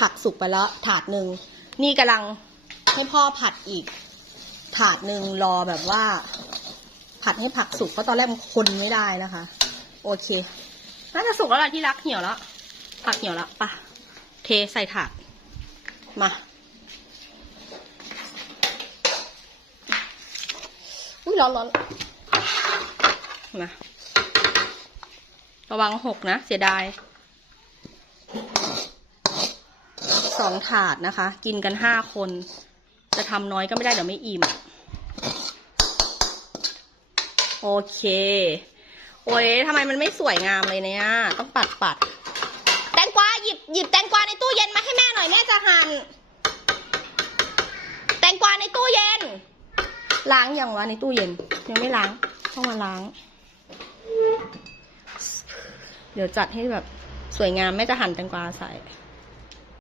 ผักสุกไปแล้วถาดหนึ่งนี่กำลังให้พ่อผัดอีก ถาดหนึ่งรอแบบว่า ผัดให้ผักสุกเพราะตอนแรกมันคนไม่ได้นะคะ โอเคน่าจะสุกแล้วล่ะที่รักเหี่ยวแล้วผักเหี่ยวแล้วปะเทใส่ถาดมาอุ้ยร้อนร้อนมาระวังหกนะ เสียดาย สองถาดนะคะ กินกันห้าคน จะทำน้อยก็ไม่ได้เดี๋ยวไม่อิ่ม โอเค โอ้ยทำไมมันไม่สวยงามเลยเนี่ย ต้องปัดปัด แตงกวาหยิบหยิบแตงกวาในตู้เย็นมาให้แม่หน่อยแม่จะหั่น แตงกวาในตู้เย็น ล้างอยังวะในตู้เย็น ยังไม่ล้าง ต้องมาล้าง เดี๋ยวจัดให้แบบสวยงามแม่จะหั่นแตงกวาใส่